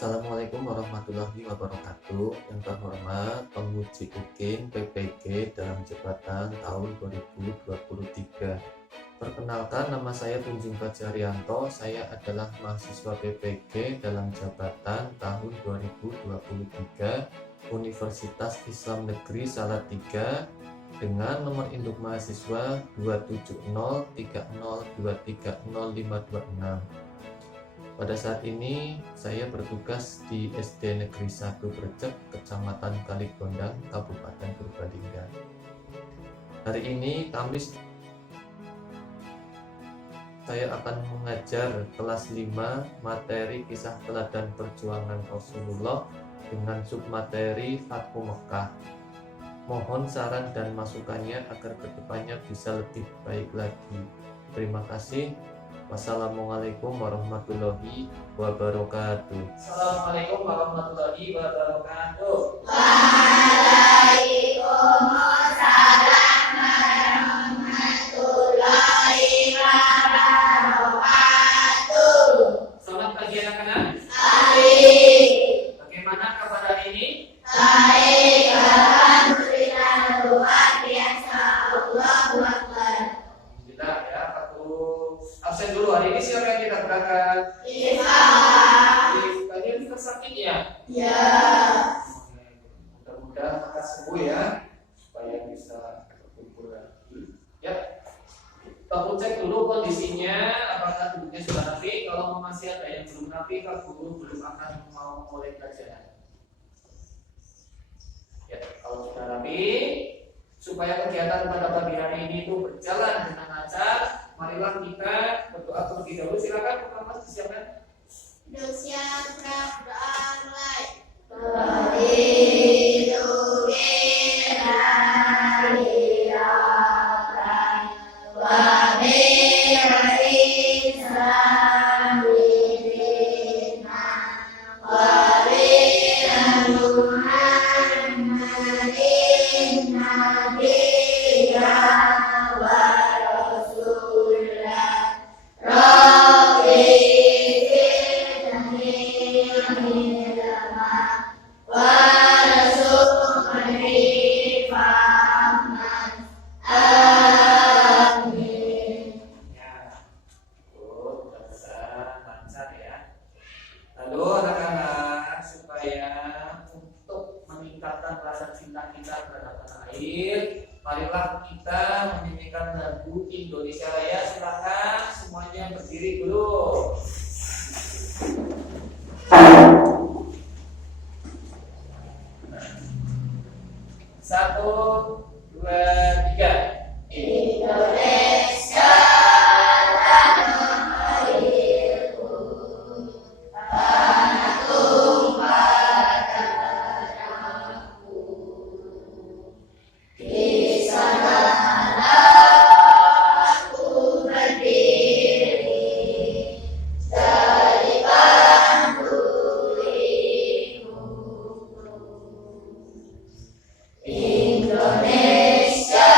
Assalamualaikum warahmatullahi wabarakatuh. Yang terhormat penguji UKIN PPG dalam jabatan tahun 2023. Perkenalkan, nama saya Tunjung Fajarianto. Saya adalah mahasiswa PPG dalam jabatan tahun 2023 Universitas Islam Negeri Salatiga dengan nomor induk mahasiswa 27030230526. Pada saat ini saya bertugas di SD Negeri 1 Bercek, Kecamatan Kaligondang, Kabupaten Purbalingga. Hari ini Kamis, saya akan mengajar kelas 5 materi kisah teladan perjuangan Rasulullah dengan submateri Fathu Mekah. Mohon saran dan masukannya agar kedepannya bisa lebih baik lagi. Terima kasih. Wassalamualaikum warahmatullahi wabarakatuh. Assalamualaikum warahmatullahi wabarakatuh. Waalaikumsalam warahmatullahi wabarakatuh. Selamat pagi anak-anak. Baik. Bagaimana kabar hari ini? Baik. Alhamdulillah. Luar biasa. Allahu Akbar. Alhamdulillah ya. Aku absen dulu. Hari ini siapa yang kita berangkat? Iya. Kalian kita sakit ya? Ya. Mudah-mudahan lekas sembuh ya, supaya bisa berkumpul lagi. Ya. Kita cek dulu kondisinya, apakah tubuhnya sudah rapi. Kalau masih ada yang belum rapi, Kak Guru belum akan mau mulai pelajaran. Ya, kalau sudah rapi, supaya kegiatan pada pagi hari ini itu berjalan dengan lancar, marilah kita berdoa terlebih dahulu. Silakan pertama disiapkan. Siap, berdoa mulai. Marilah kita menyanyikan lagu Indonesia Raya. Silakan semuanya berdiri dulu. Satu, dua, tiga. Indonesia tanah airku, tanah tumpah darahku. Di sanalah aku berdiri dari bangku ibuku. Indonesia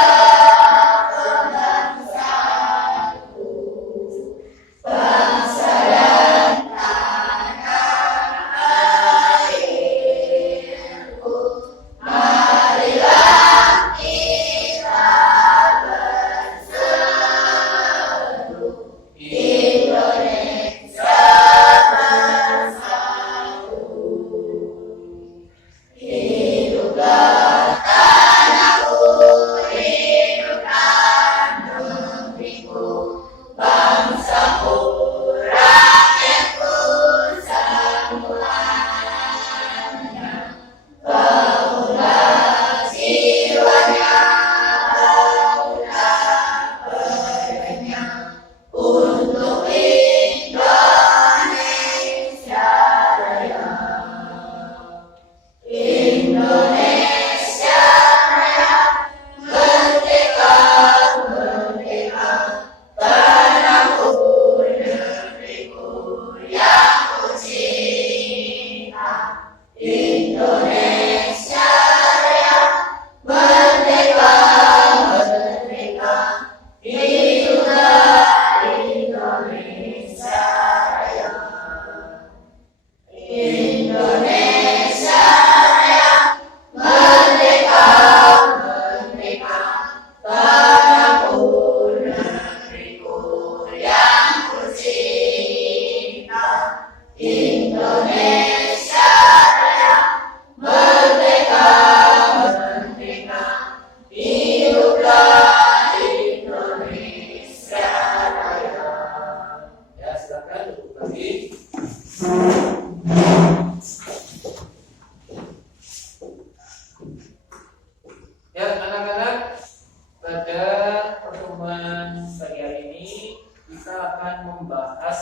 membahas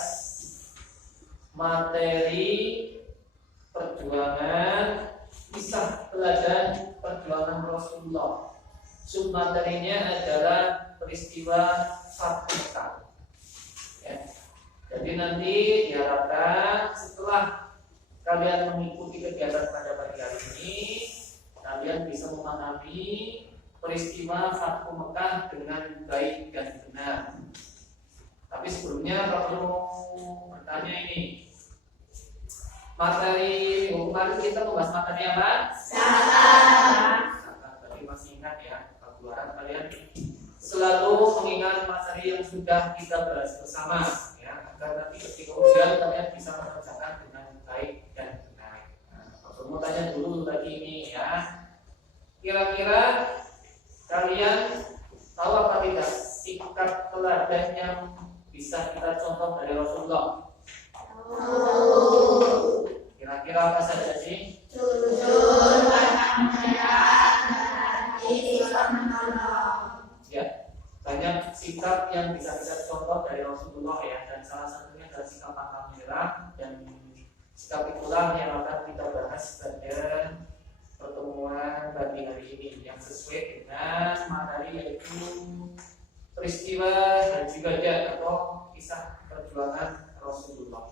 materi perjuangan kisah teladan perjuangan Rasulullah. Submaterinya adalah peristiwa Fathu Mekah. Ya. Jadi nanti diharapkan setelah kalian mengikuti kegiatan pada pagi hari ini, kalian bisa memahami peristiwa Fathu Mekah dengan baik dan benar. Tapi sebelumnya kalau bertanya ini, materi kemarin kita membahas materi apa? Tadi masih ingat ya, keluaran kalian selalu mengingat materi yang sudah kita bahas bersama, ya, agar nanti ketika ujian kalian bisa mengerjakan dengan baik dan benar. Nah, aku mau tanya dulu lagi ini ya, kira-kira kalian tahu apa tidak sikap teladan yang bisa kita contoh dari Rasulullah? Kira-kira apa saja sih? Jujur, pantang menyerah, sikap menolong. Ya, banyak sikap yang bisa kita contoh dari Rasulullah ya, dan salah satunya adalah sikap pantang menyerah, dan sikap itulah yang akan kita bahas pada pertemuan pagi hari ini yang sesuai dengan materi yaitu peristiwa Haji Badah atau kisah perjuangan Rasulullah.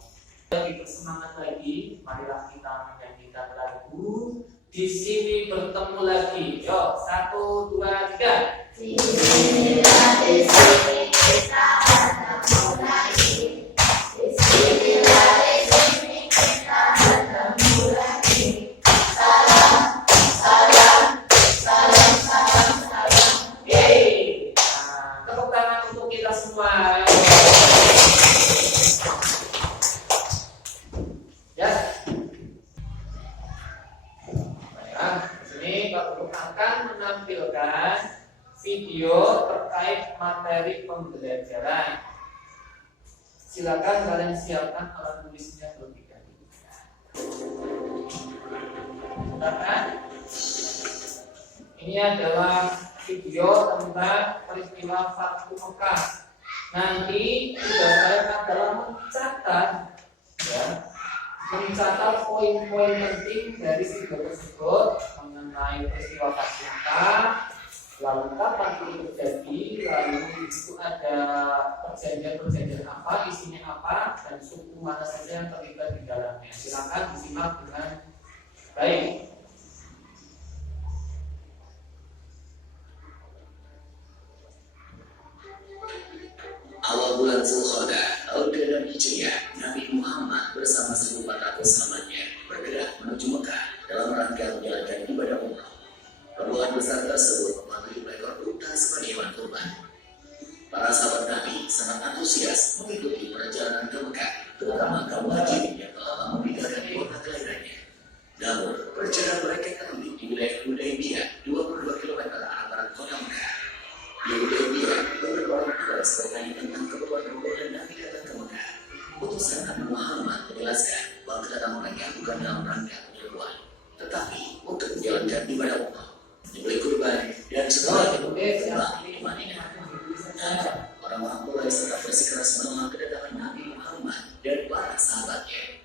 Lebih bersemangat lagi, marilah kita menyanyikan lagu Di Sini Bertemu Lagi. Yo, 1, 2, 3. Di sini kita bertemu lagi. Di sini kita bertemu lagi. Salam, salam, salam, salam, salam. Yeay. Nah, tepuk tangan untuk kita semua. Ya. Baiklah, di sini Pak Guru akan menampilkan video terkait materi pembelajaran. Silakan kalian siapkan alat tulisnya terlebih dahulu. Silakan. Ini adalah video tentang peristiwa Fathu Mekah. Nanti tugas kalian adalah mencatat poin-poin penting dari video tersebut mengenai peristiwa Fathu Mekah, lalu kapan itu terjadi, lalu itu ada perjanjian-perjanjian apa, isinya apa, dan suku mana saja yang terlibat di dalamnya. Silakan disimak dengan baik. Awal bulan Zulqa'dah tahun ke-6 Hijriah, Nabi Muhammad bersama 1.400 sahabatnya bergerak menuju Mekah dalam rangka menjalankan ibadah umrah. Rombongan besar tersebut mematuhi ekor unta sebagai hewan kurban. Para sahabat Nabi sangat antusias mengikuti perjalanan ke Mekah, terutama kaum haji yang telah lama meninggalkan kota kelahirannya. Namun, perjalanan mereka terhenti di wilayah Hudaybiyah, 22 km arah barat kota Mekah. Di Hudaybiyah, beberapa orang keras bertanya tentang keperluan rombongan Nabi datang ke Mekah. Utusan Nabi Muhammad menjelaskan bahwa kedatangan mereka bukan dalam rangka penyembuhan, tetapi untuk menjalankan ibadah umrah, menyembelih kurban, dan setelah itu kembali ke Madinah. Orang-orang Quraisy serta bersikeras menolak kedatangan Nabi Muhammad dan para sahabatnya.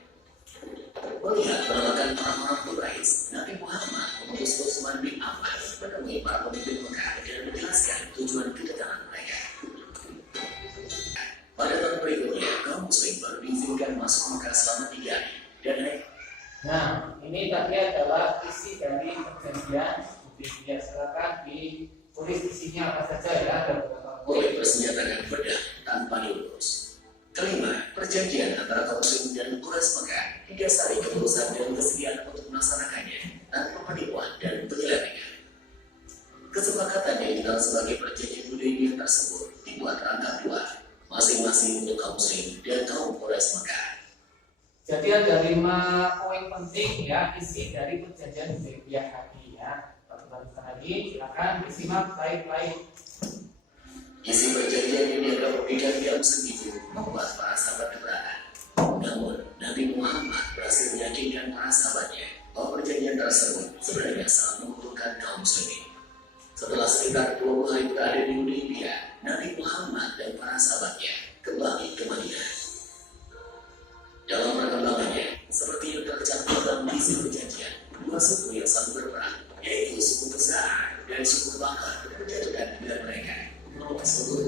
Melihat penolakan orang-orang Quraisy, Nabi Muhammad mengutus Utsman bin Affan menemui para pemimpin Mekah dan menjelaskan tujuan kedatangan mereka. Pada tahun berikutnya, kaum muslim baru diizinkan masuk Mekah selama 3 hari dan Nah, ini tadi adalah isi dari perjanjian Hudaybiyah. Silakan ditulis isinya apa saja ya, ada beberapa boleh bersenjatakan pedang tanpa diurus. Kelima, perjanjian antara kaum muslim dan Quraisy Mekah didasari ketulusan dan kesediaan untuk melaksanakannya tanpa penipuan dan penyelewengan. Kesepakatan yang dikenal sebagai perjanjian Hudaybiyah tersebut dibuat rangka 2, masing-masing untuk kaum muslim dan kaum Quraisy Mekah. Jadi ada 5 poin penting ya isi dari perjanjian Hudaybiyah tadi ya. Lanjutkan lagi, silakan disimak baik-baik. Isi perjanjian ini adalah perbedaan yang segitu membuat para sahabat keberatan. Namun, Nabi Muhammad berhasil meyakinkan para sahabatnya bahwa perjanjian tersebut sebenarnya sangat menguntungkan kaum muslimin. Setelah sekitar 20 hari berada di Hudaybiyah, Nabi Muhammad dan para sahabatnya kembali ke Madinah.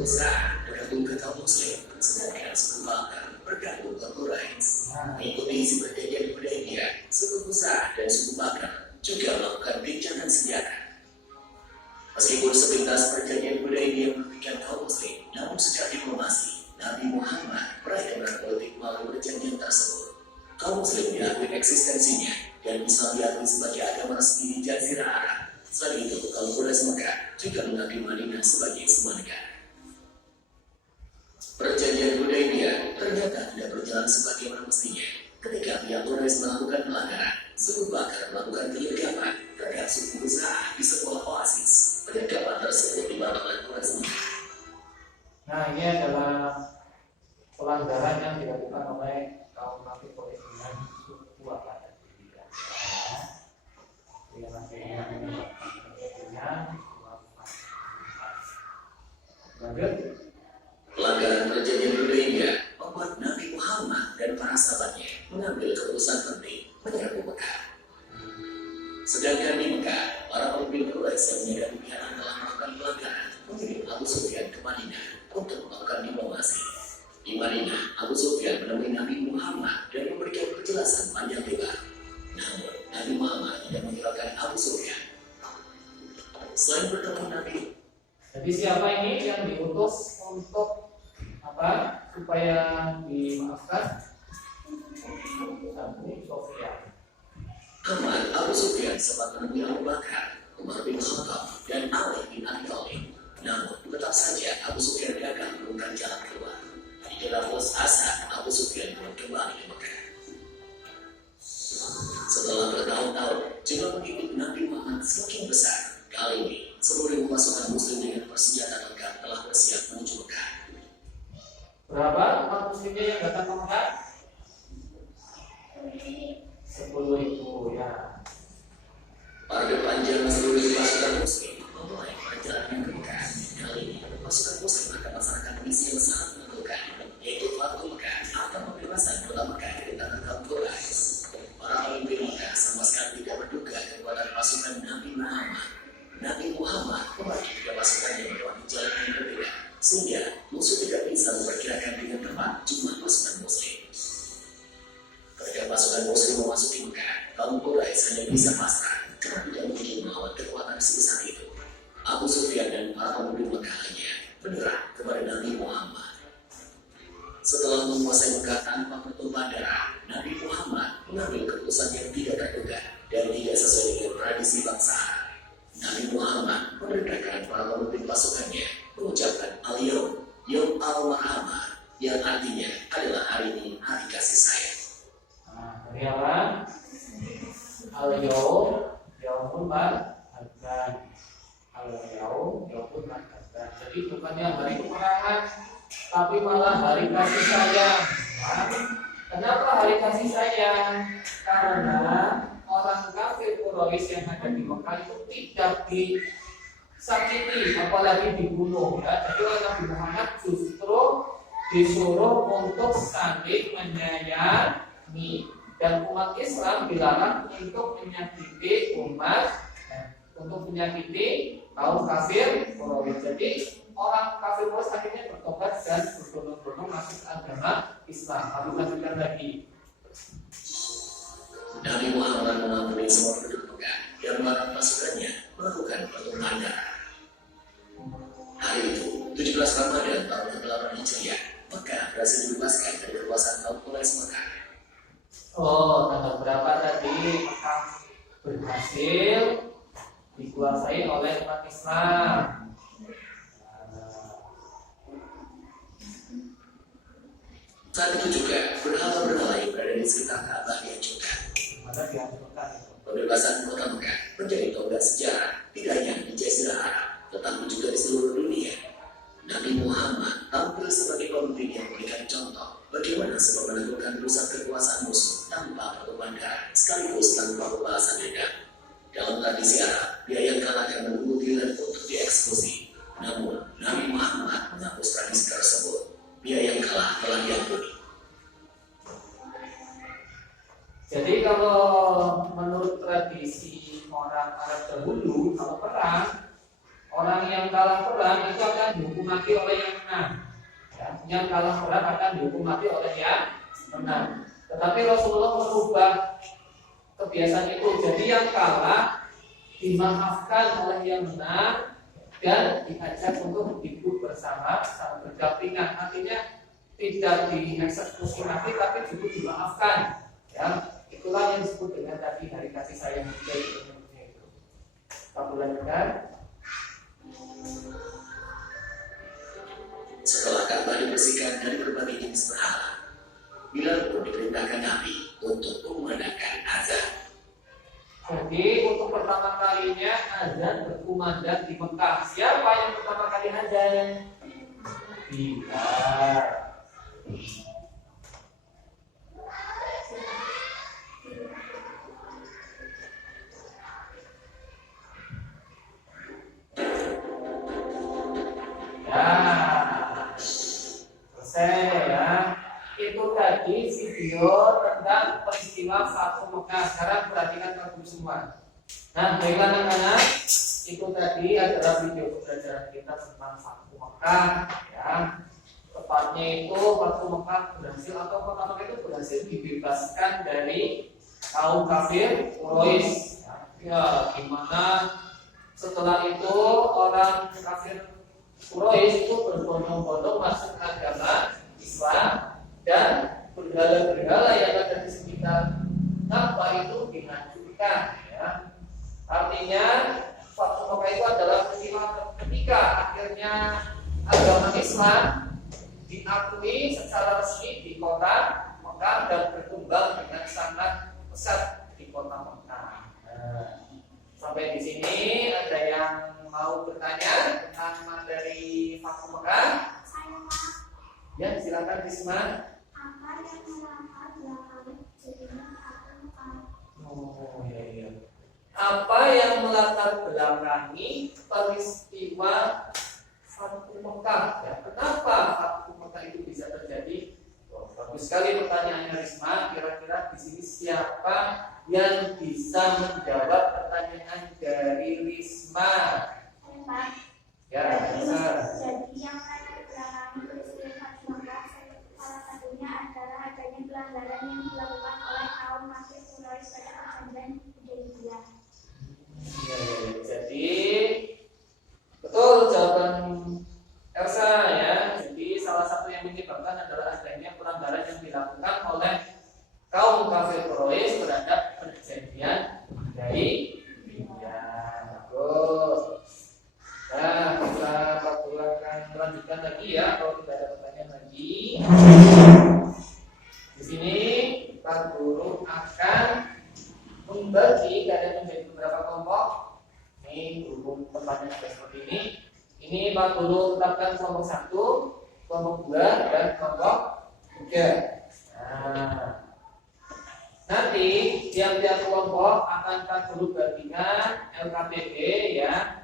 besar bergabung ke kaum muslim, sedangkan suku Bakar bergabung ke Quraisy. Mengikuti isi perjanjian Hudaybiyah, suku besar dan suku Bakar juga melakukan gencatan senjata. Meskipun sepintas perjanjian Hudaybiyah merugikan kaum muslim, namun secara diplomasi, Nabi Muhammad meraih kemenangan politik melalui perjanjian tersebut. Kaum muslim diakui eksistensinya dan Islam diakui sebagai agama resmi di Jazirah Arab. Selain itu, kaum Quraisy Mekah juga mengakui Madinah sebagai sebuah negara. Perjanjian Hudaybiyah ternyata tidak berjalan sebagaimana mestinya. Ketika pihak Quraisy melakukan pelanggaran, suku Bakar melakukan penyergapan terhadap suku besar di sebuah oasis. Penyergapan tersebut dibatalkan oleh Quraisy Mekah. Nah, ini adalah pelanggaran yang dilakukan oleh kaum kafir Quraisy dengan suku Bakar. Pelanggaran perjanjian Hudaybiyah membuat Nabi Muhammad dan para sahabatnya mengambil keputusan penting menyerbu Mekah. Sedangkan di Mekah, para pemimpin Quraisy yang menyadari pihak telah melakukan pelanggaran mengirim Abu Sufyan ke Madinah untuk melakukan diplomasi. Di Madinah, Abu Sufyan menemui Nabi Muhammad dan memberikan penjelasan panjang lebar. Namun, Nabi Muhammad tidak menghiraukan Abu Sufyan. Selain bertemu Nabi, jadi siapa ini yang diutus untuk apa? Supaya dimaafkan? Abu Sufyan. Aman Abu Sufyan sempat menemui Abu Bakar, Umar bin Khattab, dan Ali bin Abi Thalib. Namun, tetap saja Abu Sufyan gagal menemukan jalan keluar. Di dalam putus asa, Abu Sufyan pun kembali ke Mekah. Setelah bertahun-tahun, jumlah pengikut Nabi Muhammad semakin besar. Kali ini, 10.000 pasukan Muslim dengan persenjataan lengkap telah bersiap menuju Mekah. Berapa umat muslimnya yang datang ke Mekah? 10.000 ya. Pada panjang 10.000 pasukan Muslim memulai perjalanan ke Mekah. Kali ini, pasukan Muslim akan melaksanakan misi yang sangat menentukan, yaitu Fathu Mekah atau pembebasan kota Mekah dari tangan kaum Quraisy. Para pemimpin Mekah sama sekali tidak menduga kekuatan pasukan Nabi Muhammad. Nabi Muhammad membagi tiga pasukan yang melewati jalan yang berbeda, sehingga musuh tidak bisa memperkirakan dengan tepat jumlah pasukan Muslim. Ketika pasukan Muslim memasuki Mekah, kaum Quraisy hanya bisa pasrah karena tidak mungkin melawan kekuatan sebesar itu. Abu Sufyan dan para pemimpin Mekah hanya menyerah kepada Nabi Muhammad. Setelah menguasai Mekah tanpa pertumpahan darah, Nabi Muhammad mengambil keputusan yang tidak terduga dan tidak sesuai dengan tradisi bangsa. Nabi Muhammad memerintahkan para pemimpin pasukannya mengucapkan Al-Yawm, Yawm Al-Marhamah, yang artinya adalah hari ini hari kasih sayang. Nah, dari apa? Al-Yawm, Yawmul Marhamah. Al-Yawm, Yawmul Marhamah. Jadi bukannya hari peperangan, tapi malah hari kasih sayang. Kenapa hari kasih sayang? Karena orang kafir Quraisy yang ada di Mekah itu tidak disakiti, apalagi dibunuh. Ya. Jadi Nabi Muhammad justru disuruh untuk saling menyayangi, dan umat Islam dilarang untuk menyakiti kaum kafir Quraisy. Jadi orang kafir Quraisy akhirnya bertobat dan berbondong-bondong masuk agama Islam. Lalu lanjutkan lagi. Nabi Muhammad mengampuni semua penduduk Mekah dan melarang pasukannya melakukan pertumpahan darah. Hari itu, 17 Ramadan tahun ke-8 Hijriah, Mekah berhasil dibebaskan dari kekuasaan kaum Quraisy Mekah. Oh, tanggal berapa tadi Mekah berhasil dikuasai oleh umat Islam? Saat itu juga berhala-berhala yang berada di sekitar Ka'bah dihancurkan. Mana dihancurkan itu? Pembebasan kota Mekah menjadi tonggak sejarah tidak hanya di Jazirah Arab, tetapi juga di seluruh dunia. Nabi Muhammad tampil sebagai pemimpin yang memberikan contoh bagaimana sebab menaklukkan pusat kekuasaan musuh tanpa pertumpahan darah sekaligus tanpa pembalasan dendam. Dalam tradisi Arab, dia yang kalah akan menunggu giliran untuk dieksekusi. Namun, Nabi Muhammad menghapus tradisi tersebut. Dia yang kalah telah diampuni. Jadi kalau menurut tradisi orang Arab dahulu, kalau perang, orang yang kalah perang itu akan dihukum mati oleh yang menang. Ya, yang kalah perang akan dihukum mati oleh yang menang. Tetapi Rasulullah merubah kebiasaan itu, jadi yang kalah dimaafkan oleh yang menang dan diajak untuk hidup bersama, sama berdampingan. Artinya tidak dieksekusi mati, tapi juga dimaafkan. Ya, itulah yang disebut dengan tadi hari kasih sayang itu. Pak bulankan. Setelah Ka'bah dibersihkan dari berbagai jenis berhala, Bilal pun diperintahkan Nabi untuk memandangkan azan. Jadi untuk pertama kalinya azan berkumandang di Mekah. Siapa yang pertama kali azan? Bilal. Selesai ya. Itu tadi video tentang peristiwa Fathu Mekah. Sekarang perhatikan kamu semua. Nah, baiklah anak-anak, itu tadi adalah video pembelajaran kita tentang Fathu Mekah ya. Tepatnya itu Fathu Mekah berhasil atau kota Mekah itu berhasil dibebaskan dari kaum kafir Quraisy. Ya, gimana setelah itu orang kafir Quraisy itu berbondong-bondong masuk ke agama Islam dan berhala-berhala yang ada di sekitar Ka'bah itu dihancurkan ya. Artinya Fathu Mekah itu adalah peristiwa ketika akhirnya agama Islam diakui secara resmi di kota Mekah dan berkembang dengan sangat pesat di kota Mekah. Nah, sampai di sini ada yang mau bertanya tentang materi Fathu Mekah? Ya, silakan Risma. Apa yang melatar belakangi jadinya Fathu Mekah? Oh iya. Apa yang melatar belakangi peristiwa Fathu Mekah? Ya, kenapa Fathu Mekah itu bisa terjadi? Oh, bagus sekali pertanyaannya Risma. Kira-kira di sini siapa yang bisa menjawab pertanyaan dari Risma? Ya, bisa. Jadi yang latar belakangi peristiwa Fathu Mekah salah satunya adalah adanya pelanggaran yang dilakukan oleh kaum kafir Quraisy pada perjanjian Hudaybiyah. Ya, jadi betul jawaban Elsa ya. Jadi salah satu yang menyebabkan adalah adanya pelanggaran yang dilakukan oleh kaum kafir Quraisy terhadap perjanjian Hudaybiyah. Bagus. Nah, kita lanjutkan lagi ya kalau tidak ada pertanyaan lagi. Di sini Pak Guru akan membagi keadaan menjadi beberapa kelompok. Ini berhubung pertanyaan seperti ini. Ini Pak Guru tetapkan kelompok 1, kelompok 2, dan kelompok 3. Nah, nanti tiap-tiap kelompok akan Pak Guru bagikan LKPD ya.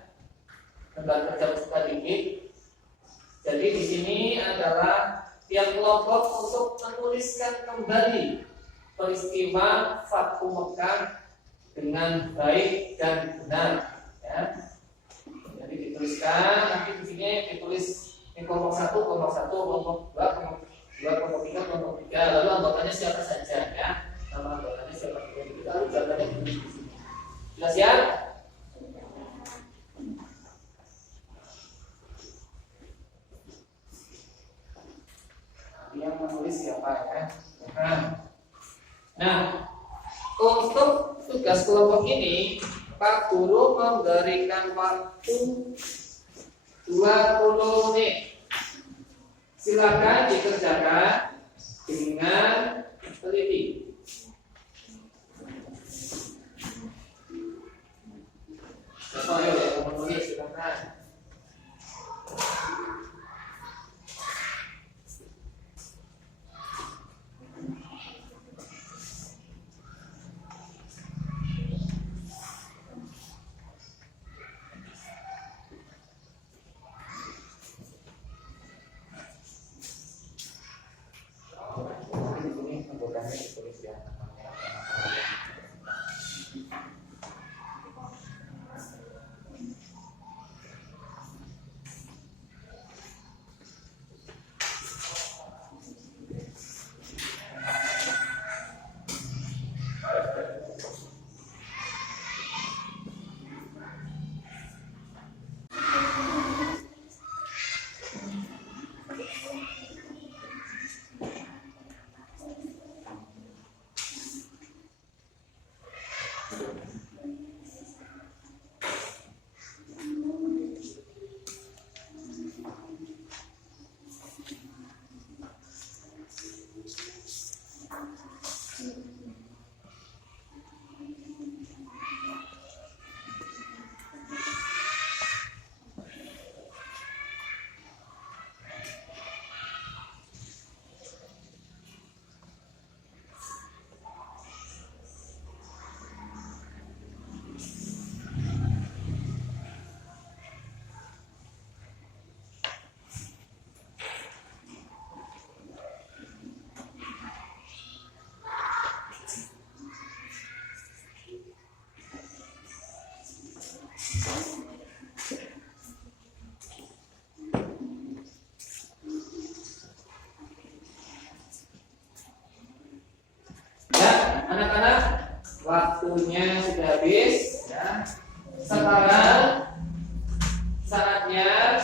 Lembar kerja peserta didik. Jadi di sini adalah tiap kelompok untuk menuliskan kembali peristiwa Fathu Mekah dengan baik dan benar. Ya. Jadi dituliskan. Nanti di sini ditulis ini kelompok 1, kelompok 1, kelompok 2, kelompok 2, kelompok 3, kelompok 3. Lalu anggotanya siapa saja ya? Nama anggotanya siapa saja. Lalu jawabannya ditulis di sini. Sudah siap? Yang menulis siapa ya? Nah, untuk tugas kelompok ini Pak Guru memberikan waktu 20 menit. Silakan dikerjakan dengan teliti. Ayo yang menulis silakan. waktunya sudah habis ya. Sekarang saatnya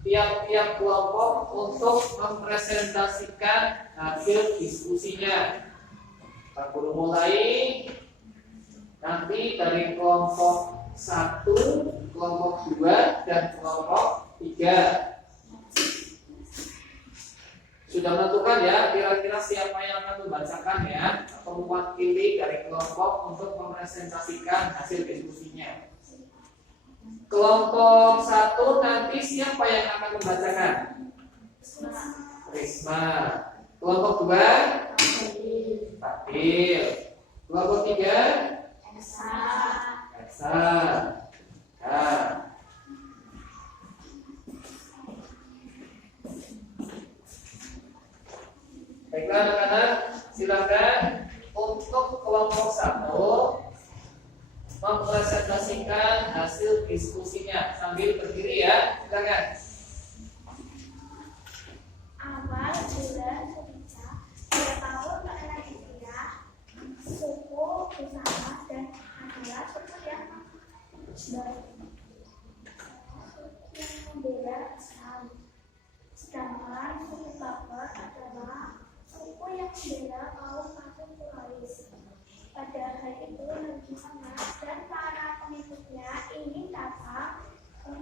tiap-tiap kelompok untuk mempresentasikan hasil diskusinya. Pak Guru mulai. Nanti dari kelompok 1, kelompok 2, dan kelompok 3. Sudah menentukan ya kira-kira siapa yang akan membacakan ya, atau mewakili dari kelompok untuk mempresentasikan hasil diskusinya. Kelompok 1 nanti siapa yang akan membacakan? Risma. Kelompok 2? Fadil. Kelompok 3? Esa. Nah. Baiklah anak-anak, silakan untuk kelompok 1 mempresentasikan hasil diskusinya sambil berdiri ya, silakan. Awal bulan Sucica, pada tahun ke-6 Hijriah, suku Kusama dan adalah suku yang membela Islam. Sedangkan suku Babar adalah suku yang membela kaum kafir Quraisy. Pada hari itu Nabi Muhammad dan para pengikutnya ingin datang ke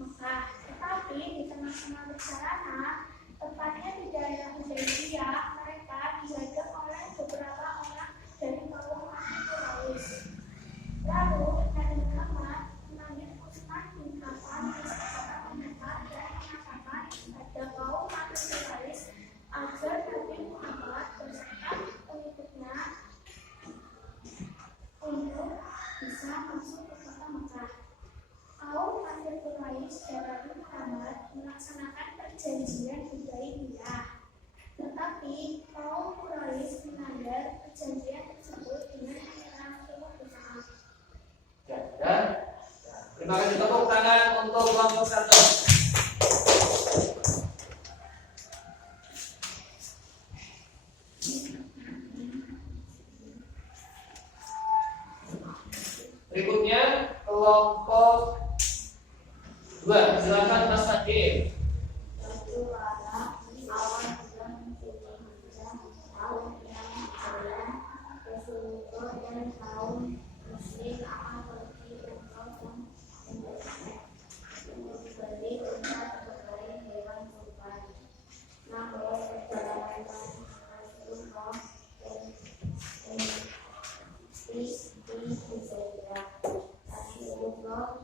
Mekah, tetapi di tengah-tengah perjalanan, tepatnya di daerah Hudaybiyah, mereka dihajar oleh beberapa orang dari kaum kafir Quraisy. Lalu Nabi Muhammad memanggil Utsman bin Affan beserta pendekar dan mengatakan kepada kaum kafir Quraisy agar Nabi Muhammad beserta pengikutnya untuk bisa masuk ke kota Mekah. Kaum kafir Quraisy dan Nabi Muhammad melaksanakan perjanjian Hudaybiyah, tetapi kaum Quraisy melanggar perjanjian tersebut dengan menyerang suku Kusama. Ya. Terima kasih, tepuk tangan untuk kelompok 1. Berikutnya kelompok 2, silakan Mas Fadil.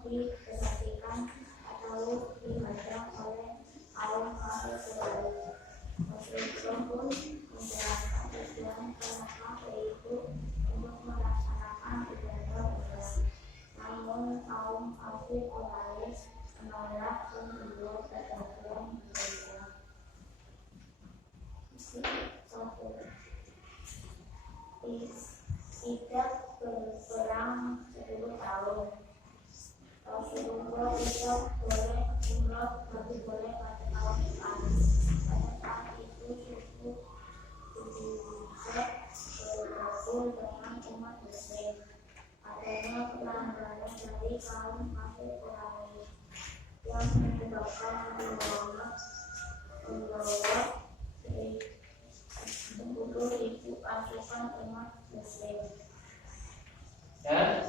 Diperhatikan atau dihadang oleh kaum kafir Quraisy. Rasulullah pun menjelaskan tujuan kenapa yaitu untuk melaksanakan ibadah umrah. Namun kaum kafir Quraisy menolak dan beliau berdagang mereka. Tidak berperang 10 tahun. Rasulullah tidak boleh umrah, tapi boleh pada tahun depan. Pada saat itu suku Hudzaifah bergabung dengan umat Muslim. Adanya pelanggaran dari kaum kafir Quraisy yang menyebabkan Nabi Muhammad membawa 10.000 pasukan umat Muslim. Ya.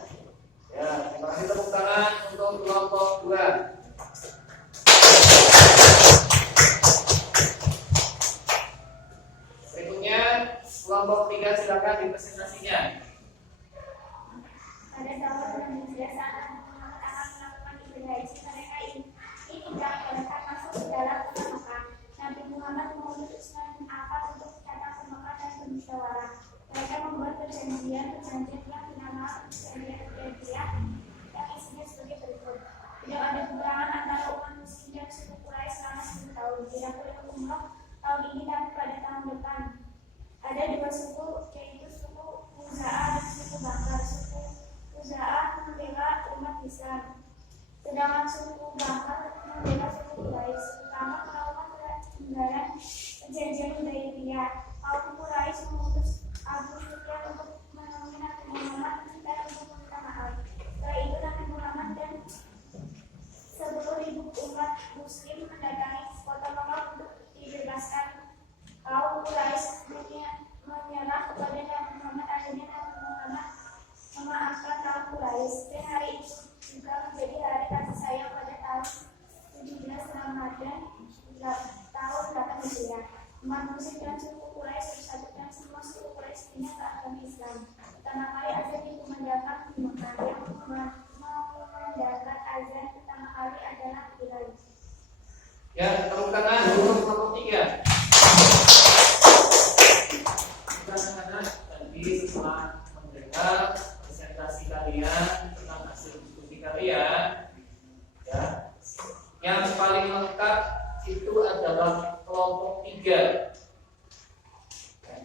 Terima kasih, tepuk tangan untuk kelompok 2. Berikutnya kelompok 3, silakan dipresentasinya. Pada tahun 6 Hijriah saat Nabi Muhammad akan melakukan ibadah haji, mereka ini tidak bolehkan masuk ke dalam kota Mekah. Nabi Muhammad mengutus Utsman bin Affan untuk datang ke Mekah dan bermusyawarah. Mereka membuat perjanjian yang dinamakan perjanjian Hudaybiyah yang isinya sebagai berikut. Tidak ada peperangan antara umat Muslim dan suku Quraisy selama 10 tahun. Tidak boleh umrah tahun ini tapi pada tahun depan. Ada 2 suku, yaitu suku Khuza'ah dan suku Bakar. Suku Khuza'ah membela umat Islam, sedangkan suku Bakar membela suku Quraisy. Pertama melakukan pelanggaran perjanjian Hudaybiyah. Kaum Quraisy mengutus Abu Sufyan untuk menemui Nabi Muhammad dan Muslim mendatangi kota Makkah untuk dibebaskan kaum Quraisy menyerah kepada Nabi Muhammad. Akhirnya Nabi Muhammad memaafkan kaum Quraisy, dan hari itu juga menjadi hari kasih sayang pada tahun 17 Ramadan tahun 8 Hijriah. Umat Muslim dan suku Quraisy bersatu dan semua suku Quraisy pindah ke agama Islam. Pertama kali azan dikumandangkan di Mekah. Yang memandangkan azan pertama kali adalah Bilal. Ya, tepuk tangan untuk kelompok 3. Karena tadi setelah mendengar presentasi kalian tentang hasil diskusi kalian, ya, yang paling lengkap itu adalah kelompok 3.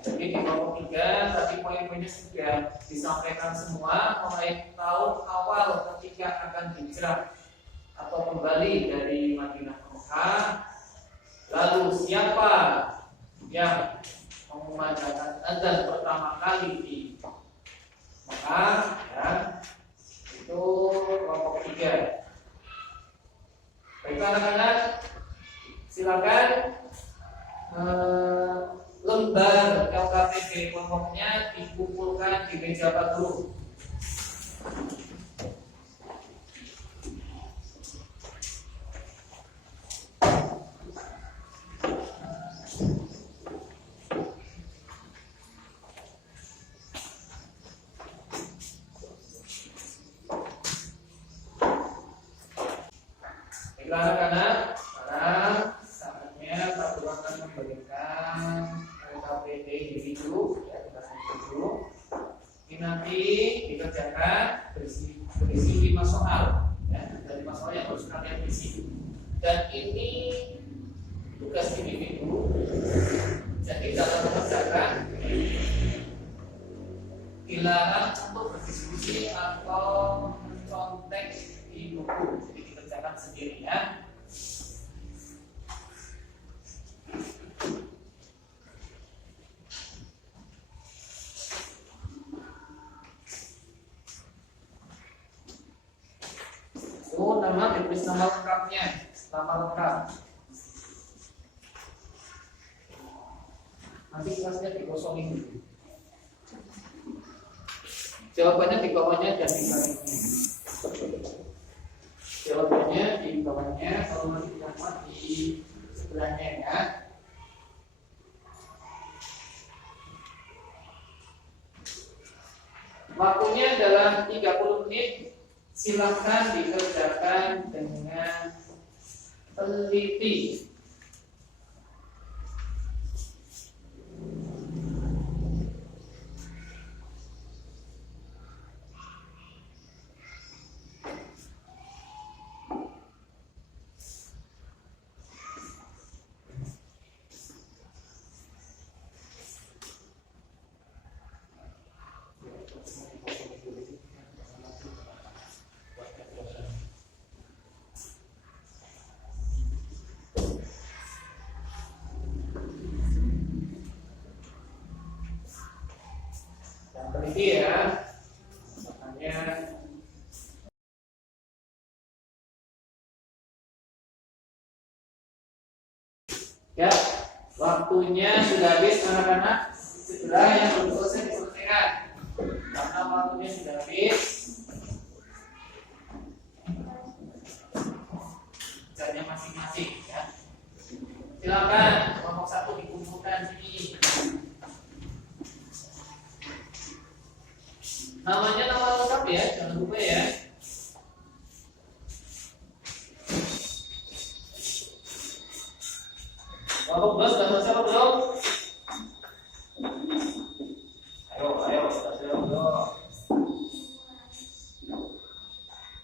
Jadi di kelompok 3 tadi poin-poinnya sudah disampaikan semua mulai tahun awal ketika akan hijrah atau kembali dari Madinah ke Mekah. Lalu siapa yang mengumandangkan azan pertama kali di Mekah, ya, itu kelompok 3. Baik anak-anak, silakan lembar LKPD kelompoknya dikumpulkan di meja Pak Guru. Baiklah anak-anak, sekarang saatnya Pak Guru akan memberikan LKPD individu, ya, kita sebut dulu. Ini nanti dikerjakan berisi 5 soal, ya, dari 5 soal yang harus kalian isi. Dan ini tugas individu. Jadi dalam mengerjakan dilarang untuk berdiskusi atau mencontek di buku. Jadi dikerjakan sendiri, ya. Nama ditulis nama lengkapnya, nama lengkap. Nanti kelasnya dikosongin dulu. Jawabannya di bawahnya dan di bawahnya. Jawabannya di bawahnya, kalau masih dapat di sebelahnya, ya. Waktunya adalah 30 menit. Silakan dikerjakan dengan teliti. Teliti, ya. Makanya ya, waktunya sudah habis anak-anak. Segera yang belum selesai diselesaikan karena waktunya sudah habis. Caranya masing-masing, ya. Silakan kelompok 1 dikumpulkan sini. Namanya nama lengkap, ya, jangan lupa, ya. Kelompok 2 sudah selesai apa belum? Ayo, sudah selesai belum?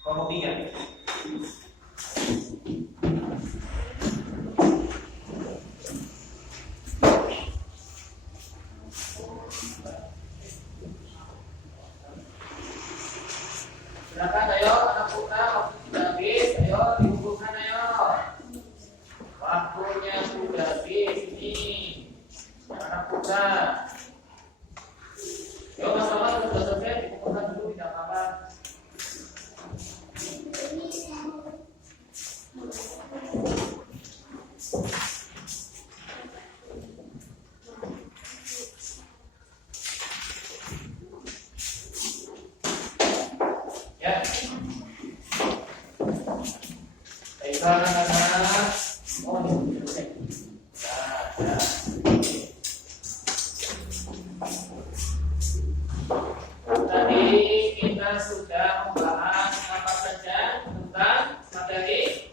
Kelompok 3. Silakan, ayo anak putra, waktu sudah habis, ayo dikumpulkan, ayo. Waktunya sudah habis nih. Oh, ini oke. Nah. Tadi kita sudah membahas apa saja tentang materi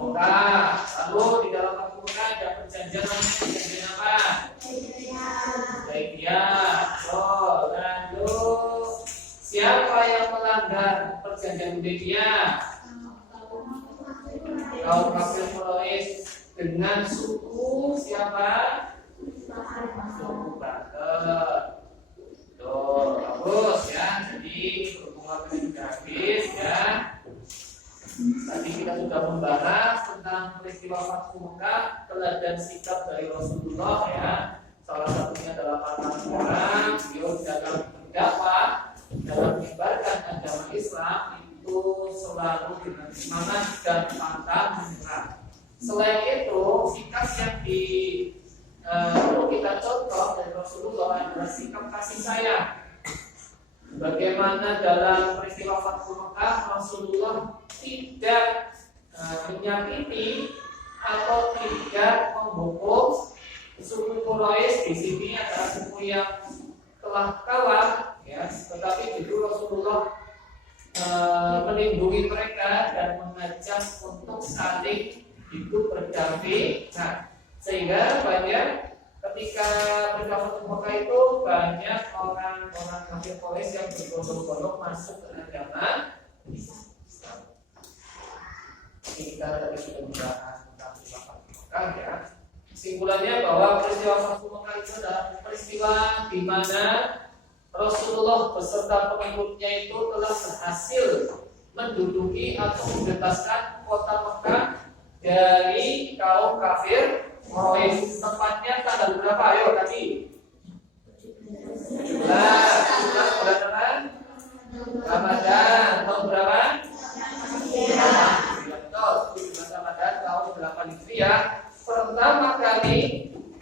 Mekah. Lalu di dalam Al-Quran ada perjanjian apa? Hudaybiyah. Oh, lalu siapa yang melanggar perjanjian Hudaybiyah? Kaum kafir Quraisy dengan suku siapa? Suku Bakar. Tuh, bagus ya. Jadi berhubungan dengan habis ya. Tadi kita sudah membahas tentang peristiwa Fathu Mekah, teladan sikap dari Rasulullah ya. Salah satunya adalah pantangan orang, beliau dalam berdakwah, dalam menyebarkan agama Islam itu selalu dengan semangat dan pantang menyerah. Selain itu, sikap yang perlu kita contoh dari Rasulullah adalah sikap kasih sayang. Bagaimana dalam peristiwa Fathu Mekah Rasulullah tidak menyakiti atau tidak membungkuk suku Quraisy. Di sini adalah suku yang telah kalah, ya, tetapi justru Rasulullah melindungi mereka dan mengajak untuk saling hidup berdamping. Nah, sehingga banyak ketika Fathu Mekah itu banyak orang-orang kafir Quraisy yang berbondong-bondong masuk ke agama Islam. Ini kita tadi sudah membahas tentang Fathu Mekah ya. Kesimpulannya bahwa peristiwa Fathu Mekah itu adalah peristiwa di mana Rasulullah beserta pengikutnya itu telah berhasil menduduki atau membebaskan kota Mekah dari kaum kafir Quraisy. Tepatnya tanggal berapa? Ayo tadi 17 bulan apa? Ramadan tahun berapa? Betul, 17 Ramadan tahun 8 Hijriah. Pertama kali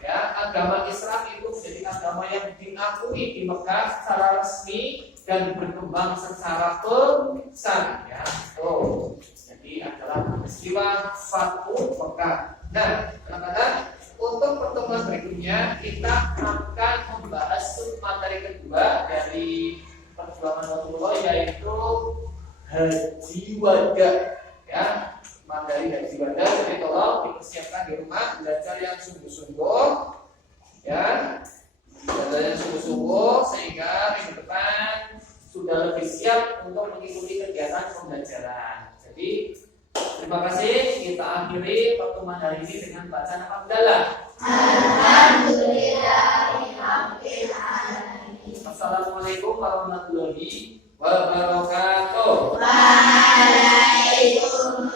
ya agama Islam itu menjadi agama yang diakui di Mekah secara resmi dan berkembang secara pesat ya. Oh, jadi adalah peristiwa Fathu Mekah. Nah, teman-teman, untuk pertemuan berikutnya kita akan membahas materi kedua dari perjuangan Rasulullah, yaitu haji wada. Ya, materi haji wada. Jadi tolong dipersiapkan di rumah, belajar yang sungguh-sungguh, ya, belajar yang sungguh-sungguh sehingga minggu depan sudah lebih siap untuk mengikuti kegiatan pembelajaran. Jadi terima kasih. Kita akhiri pertemuan hari ini dengan bacaan hamdalah. Assalamualaikum warahmatullahi wabarakatuh. Waalaikumsalam.